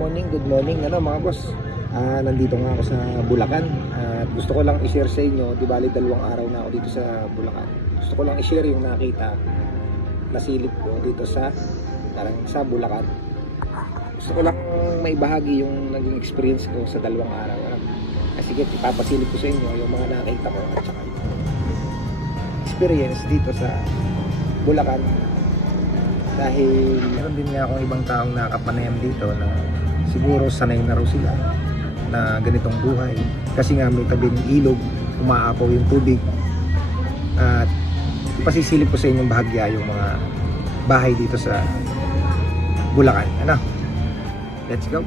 good morning. Ano mga boss? Nandito nga ako sa Bulacan. At gusto ko lang i-share sa inyo, di bali 2 araw na ako dito sa Bulacan. Gusto ko lang i-share yung nakita na silip ko dito sa Bulacan. Gusto ko lang may bahagi yung naging experience ko sa 2 araw. Sige, ipapasilip ko sa inyo yung mga nakita ko at saka experience dito sa Bulacan. Dahil meron din nga akong ibang taong nakapanayam dito na siguro sanay na raw sila na ganitong buhay. Kasi nga may tabing ilog, umaapaw yung tubig. At ipasisilip ko sa inyong bahagya yung mga bahay dito sa Bulacan. Ano? Let's go!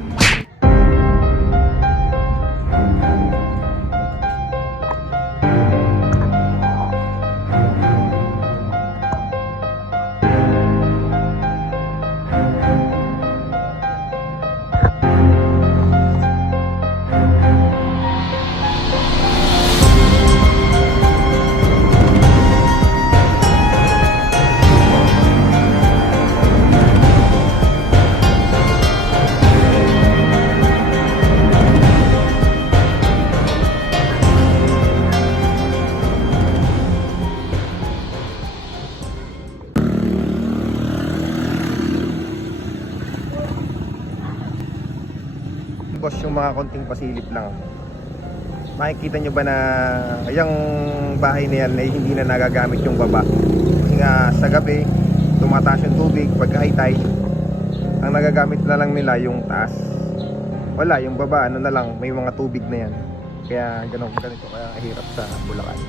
Boss, yung mga konting pasilip lang. Makikita nyo ba na yung bahay na yan ay hindi na nagagamit yung baba? Kasi nga sa gabi tumataas yung tubig pag high tide. Ang nagagamit na lang nila yung taas. Wala, yung baba ano na lang, may mga tubig na yan. Kaya ganito kaya hirap sa Bulacan.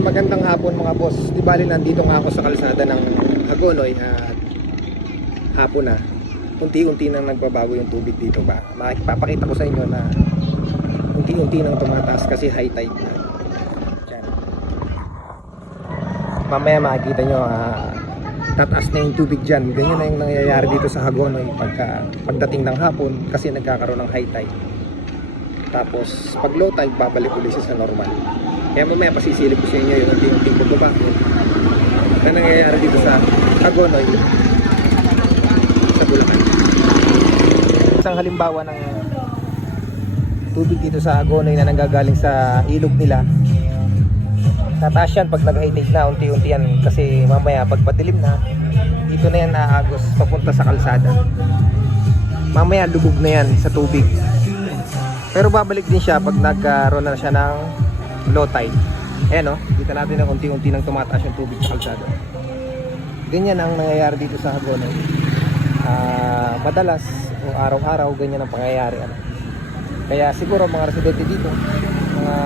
Magandang hapon mga boss. Di bali nandito nga ako sa kalsada ng Hagonoy at hapon na. Unti-unti nang nagbabago yung tubig dito ba. Makikipapakita ko sa inyo na unti-unti nang tumataas kasi high tide na. Diyan. Mamaya makikita nyo tataas na yung tubig dyan. Ganyan na yung nangyayari dito sa Hagonoy pagdating ng hapon kasi nagkakaroon ng high tide. Tapos pag low tide babalik ulit siya sa normal. Kaya mamaya pasisilip ko sa inyo yung unti-unting bubaba na nangyayari dito sa Hagonoy sa Bulacan. Isang halimbawa ng tubig dito sa Hagonoy na nanggagaling sa ilog nila. Tataas yan pag nag-high tide na, unti-unti yan kasi mamaya pag patilim na dito na yan naagos papunta sa kalsada. Mamaya lubog na yan sa tubig. Pero babalik din siya pag nagkaroon na siya ng low tide. Ayan o, kita natin na unti-unti nang tumataas yung tubig sa kalsada. Ganyan ang nangyayari dito sa Hagonoy. Madalas o araw-araw ganyan ang pangyayari. Kaya siguro mga residente dito, mga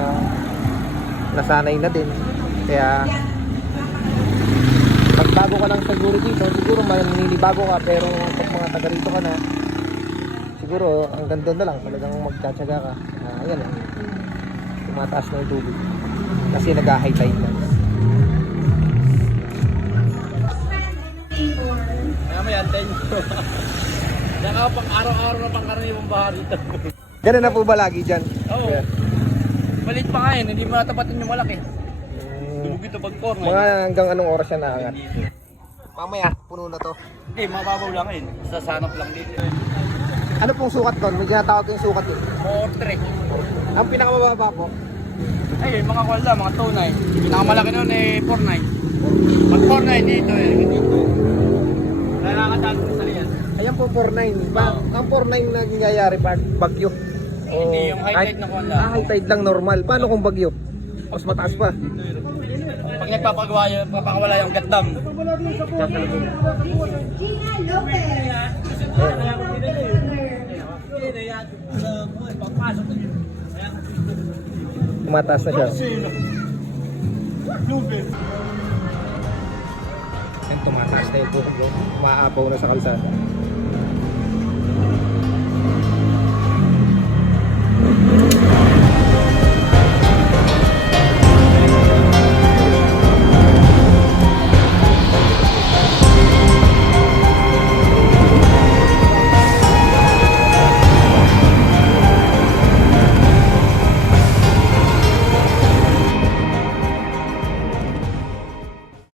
nasanay na din. Kaya pagbago ka lang siguro dito, siguro maninibago ka, pero pag mga taga rito ka na, siguro hanggang doon na lang talagang magtsatsaga ka. Ayan o, tumataas na yung tubig kasi nag-high tide na. May anten ko. Diyan ako pang araw-araw na pangkaraniwang baha dito. Ganun na po ba lagi dyan? Oo. Yeah. Maliit pa nga yun, hindi matapatan yung malaki. Dumugi ito pag 4 Mga hanggang anong oras yan naangat? Mamaya, puno na to. Hindi, mababaw lang yun. Sa sanap lang dito. Ano pong sukat doon? May ginatawag yung sukat yun. 4-3. Ang pinakamababa po? Ay, mga kwalda, mga 2-9. Pinakamalaki nun eh, 4-9. Pag 4-9 dito eh. Dito. Lalakatan ko sa liyan. Ayan po 4.9. Ang 4.9 na nangyayari pag bagyo. Hindi, yung high tide na kwalda. High tide lang normal. Paano kung bagyo? Mas mataas pa. Pag nagpapakawala yung gandam. Tumataas na siya. Yan, tumataas na yung tubig. Umaapaw na sa kalsada.